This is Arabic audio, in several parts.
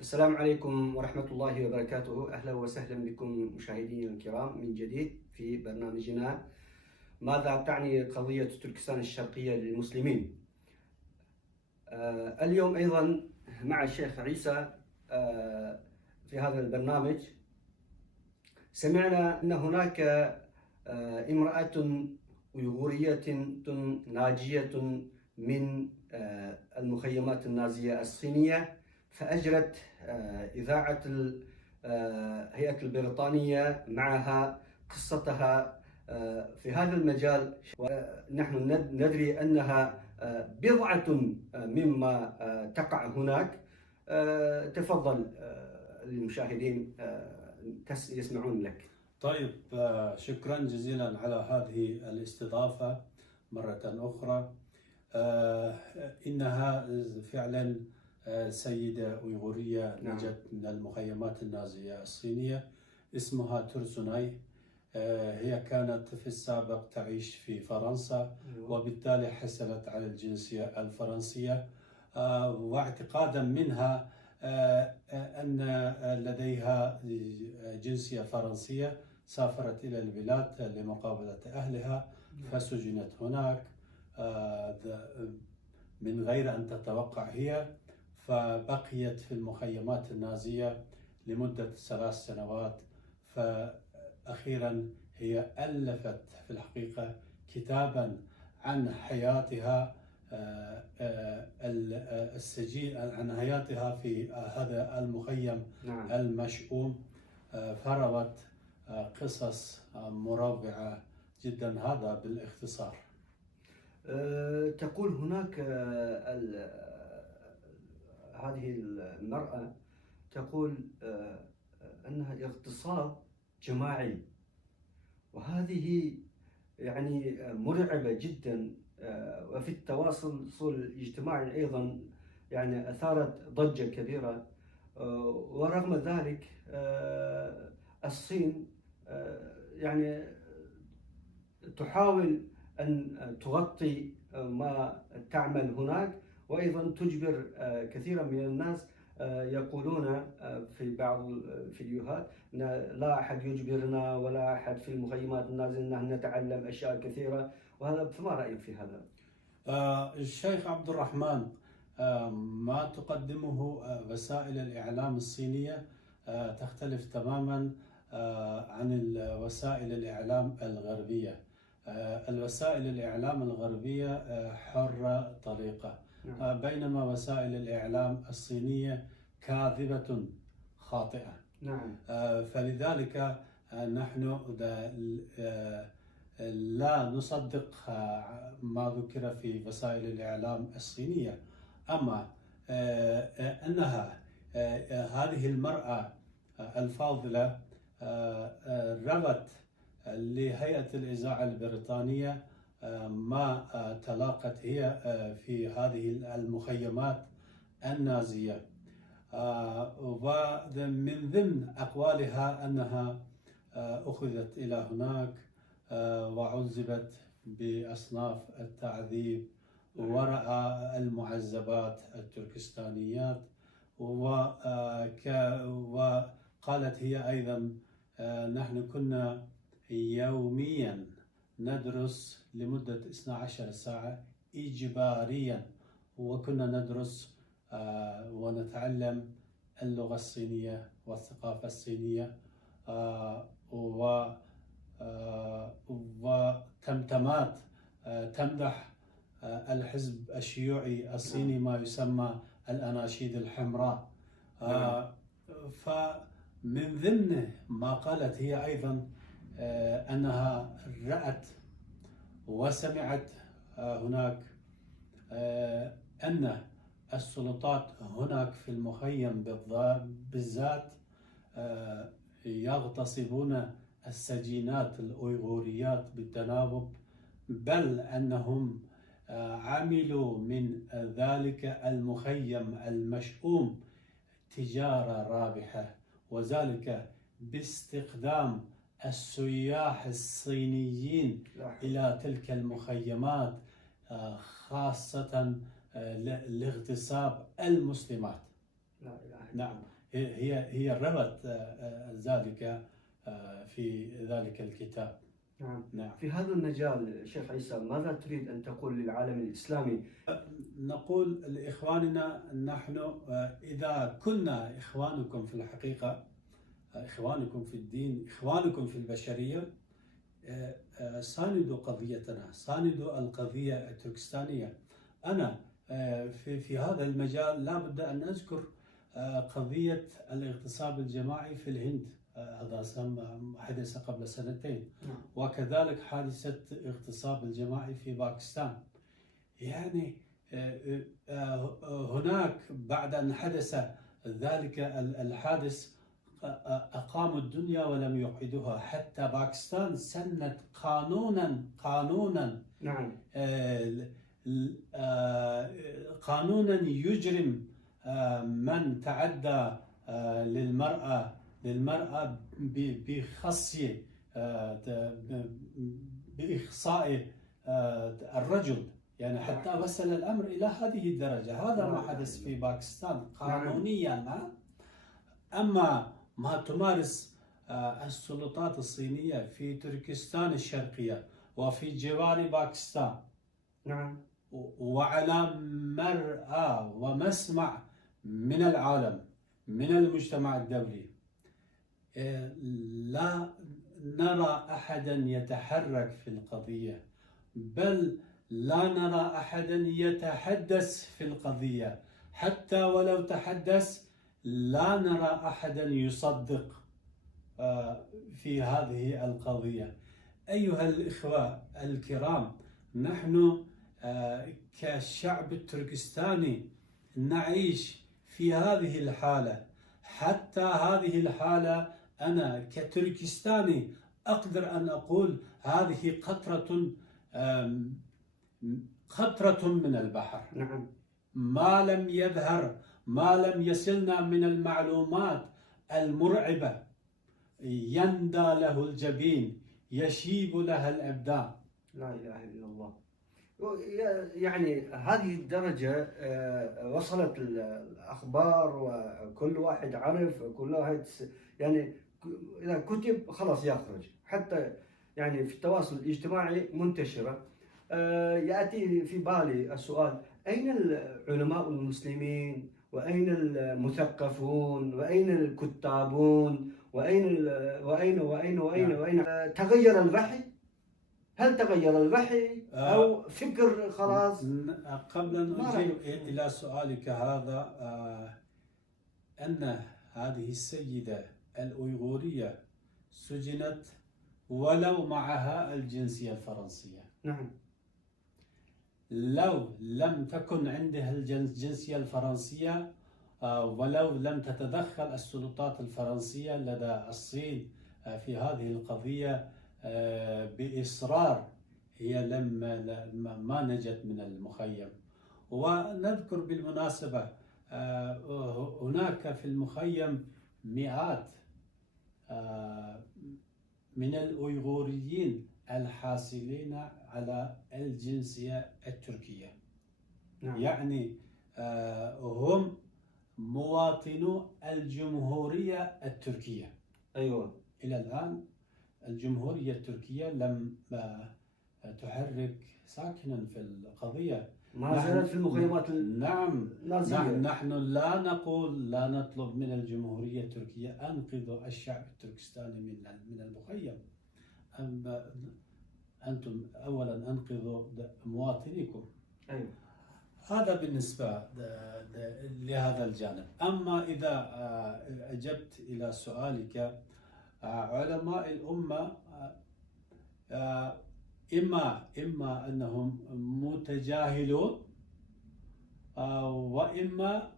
السلام عليكم ورحمة الله وبركاته. أهلا وسهلا بكم مشاهدينا الكرام من جديد في برنامجنا ماذا تعني قضية تركستان الشرقية للمسلمين. اليوم أيضا مع الشيخ عيسى في هذا البرنامج. سمعنا أن هناك امرأة أيغورية ناجية من المخيمات النازية الصينية، فأجرت إذاعة الهيئة البريطانية معها قصتها في هذا المجال، ونحن ندري أنها بضعة مما تقع هناك. تفضل المشاهدين يسمعون لك. طيب، شكرا جزيلا على هذه الاستضافة مرة أخرى. إنها فعلا سيدة أيغورية نجت من المخيمات النازية الصينية، اسمها تورسوناي. هي كانت في السابق تعيش في فرنسا، وبالتالي حصلت على الجنسية الفرنسية، واعتقادا منها أن لديها جنسية فرنسية سافرت إلى البلاد لمقابلة أهلها، فسجنت هناك من غير أن تتوقع هي، فبقيت في المخيمات النازية لمدة 3 سنوات. فأخيرا هي ألفت في الحقيقة كتابا عن حياتها عن حياتها في هذا المخيم المشؤوم، فروت قصص مروعة جدا. هذا بالاختصار. تقول هناك هذه المرأة تقول أنها اغتصاب جماعي، وهذه يعني مرعبة جدا، وفي التواصل الاجتماعي أيضا يعني أثارت ضجة كبيرة. ورغم ذلك الصين يعني تحاول أن تغطي ما تعمل هناك، وأيضا تجبر كثيرا من الناس. يقولون في بعض الفيديوهات أن لا أحد يجبرنا ولا أحد في المخيمات النازية أن نتعلم أشياء كثيرة. وهذا فما رأيك في هذا؟ الشيخ عبد الرحمن، ما تقدمه وسائل الإعلام الصينية تختلف تماما عن وسائل الإعلام الغربية. الوسائل الإعلام الغربية حرة طليقة، بينما وسائل الإعلام الصينية كاذبة خاطئة. فلذلك نحن لا نصدق ما ذكر في وسائل الإعلام الصينية. أما أنها هذه المرأة الفاضلة روت لهيئة الإذاعة البريطانية ما تلاقت هي في هذه المخيمات النازية، ومن ضمن أقوالها أنها أخذت إلى هناك وعذبت بأصناف التعذيب، ورأى المعذبات التركستانيات، وقالت هي أيضا نحن كنا يوميا ندرس لمدة 12 ساعة إجباريا، وكنا ندرس ونتعلم اللغة الصينية والثقافة الصينية، وتمتمات تمدح الحزب الشيوعي الصيني، ما يسمى الأناشيد الحمراء. فمن ضمن ما قالت هي أيضا أنها رأت وسمعت هناك أن السلطات هناك في المخيم بالذات يغتصبون السجينات الأيغوريات بالتناوب، بل أنهم عملوا من ذلك المخيم المشؤوم تجارة رابحة، وذلك باستخدام السياح الصينيين إلى تلك المخيمات، خاصة لاغتصاب المسلمات. لا إله إلا نعم، الله. هي روت ذلك في ذلك الكتاب. نعم. نعم. في هذا المجال شيخ عيسى، ماذا تريد أن تقول للعالم الإسلامي؟ نقول لإخواننا نحن إذا كنا إخوانكم في الحقيقة، إخوانكم في الدين، إخوانكم في البشرية، ساندوا قضيتنا، ساندوا القضية التركستانية. أنا في هذا المجال لا بد أن أذكر قضية الاغتصاب الجماعي في الهند، هذا حدث قبل 2 سنين، وكذلك حادثة اغتصاب الجماعي في باكستان. يعني هناك بعد أن حدث ذلك الحادث أقاموا الدنيا ولم يوحدوها، حتى باكستان سنت قانونا نعم. قانونا يجرم من تعدى للمرأة بخصي بإخصاء الرجل، يعني حتى وصل الأمر إلى هذه الدرجة. هذا ما حدث في باكستان قانونيا. أما ما تمارس السلطات الصينية في تركستان الشرقية وفي جوار باكستان، نعم، وعلى مرأى ومسمع من العالم، من المجتمع الدولي، لا نرى أحدا يتحرك في القضية، بل لا نرى أحدا يتحدث في القضية. حتى ولو تحدث لا نرى أحدا يصدق في هذه القضية. أيها الإخوة الكرام، نحن كشعب التركستاني نعيش في هذه الحالة. حتى هذه الحالة أنا كتركستاني أقدر أن أقول هذه قطرة من البحر. نعم. ما لم يظهر، ما لم يصلنا من المعلومات المرعبة يندى له الجبين، يشيب لها الأبدان. لا إله إلا الله. يعني هذه الدرجة وصلت الأخبار، وكل واحد عرف، كل واحد يعني إذا كتب خلاص يخرج. حتى يعني في التواصل الاجتماعي منتشرة. يأتي في بالي السؤال: أين العلماء المسلمين؟ وأين المثقفون؟ وأين الكتابون؟ وأين تغير الوحي؟ هل تغير الوحي أو فكر خلاص؟ قبل أن أجيب إلى سؤالك هذا، أن هذه السيدة الأيغورية سجنت ولو معها الجنسية الفرنسية. نعم. لو لم تكن عندها الجنسية الفرنسية، ولو لم تتدخل السلطات الفرنسية لدى الصين في هذه القضية بإصرار، هي ما نجت من المخيم. ونذكر بالمناسبة هناك في المخيم مئات من الأيغوريين الحاصلين على الجنسية التركية. نعم. يعني هم مواطنو الجمهورية التركية. أيوة. إلى الآن الجمهورية التركية لم تحرك ساكنا في القضية، ما زالت في المخيمات. نعم. نحن لا نقول، لا نطلب من الجمهورية التركية أنقذوا الشعب التركستاني من المخيم. أنتم أولا أنقذوا مواطنيكم. أيوة. هذا بالنسبة لهذا الجانب. أما إذا أجبت إلى سؤالك، علماء الأمة إما أنهم متجاهلون وإما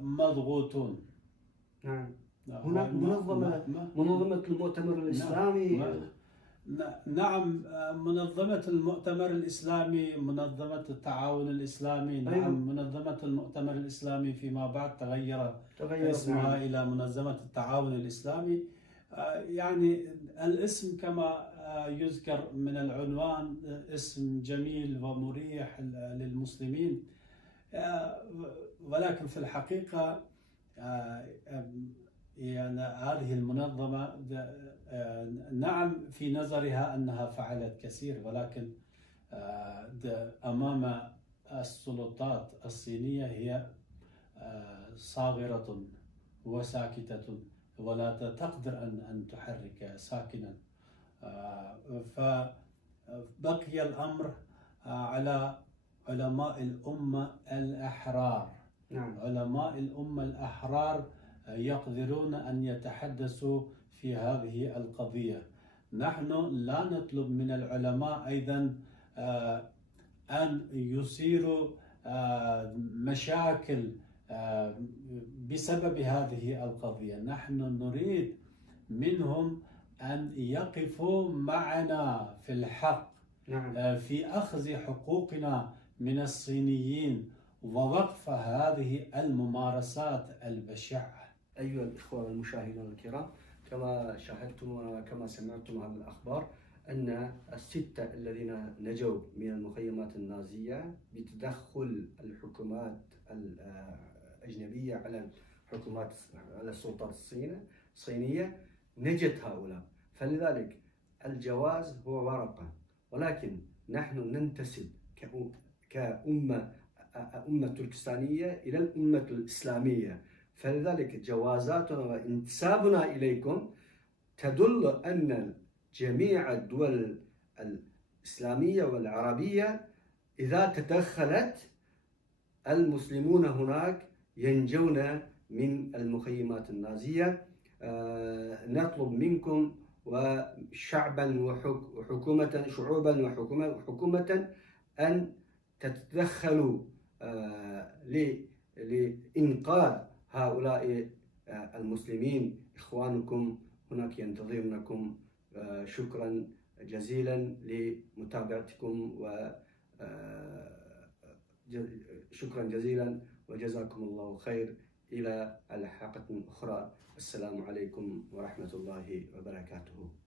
مضغوطون. نعم. هناك منظمة المؤتمر الإسلامي. نعم، منظمة المؤتمر الإسلامي، منظمة التعاون الإسلامي. نعم. أيوة. منظمة المؤتمر الإسلامي فيما بعد تغير اسمها. نعم. إلى منظمة التعاون الإسلامي. يعني الاسم كما يذكر من العنوان اسم جميل ومريح للمسلمين. ولكن في الحقيقة يعني هذه المنظمة نعم في نظرها أنها فعلت كثير، ولكن أمام السلطات الصينية هي صاغرة وساكتة ولا تقدر أن تحرك ساكنا. فبقي الأمر على علماء الأمة الأحرار. نعم. علماء الأمة الأحرار يقدرون أن يتحدثوا في هذه القضية. نحن لا نطلب من العلماء أيضا أن يثيروا مشاكل بسبب هذه القضية. نحن نريد منهم أن يقفوا معنا في الحق، نعم. في أخذ حقوقنا من الصينيين ووقف هذه الممارسات البشعة. أيها الإخوة المشاهدون الكرام، كما شاهدتم وكما سمعتم هذه الأخبار أن الستة الذين نجوا من المخيمات النازية بتدخل الحكومات الأجنبية على السلطات الصينية نجت هؤلاء. فلذلك الجواز هو ورقة، ولكن نحن ننتسب كأمة تركستانية إلى الأمة الإسلامية. فلذلك جوازاتنا وانتسابنا إليكم تدل أن جميع الدول الإسلامية والعربية إذا تدخلت المسلمون هناك ينجون من المخيمات النازية. نطلب منكم وشعبا وحكومة وحكومة أن تتدخلوا لإنقاذ هؤلاء المسلمين. إخوانكم هناك ينتظرونكم. شكرا جزيلا لمتابعتكم شكرا جزيلا وجزاكم الله خير. إلى حلقة أخرى. السلام عليكم ورحمة الله وبركاته.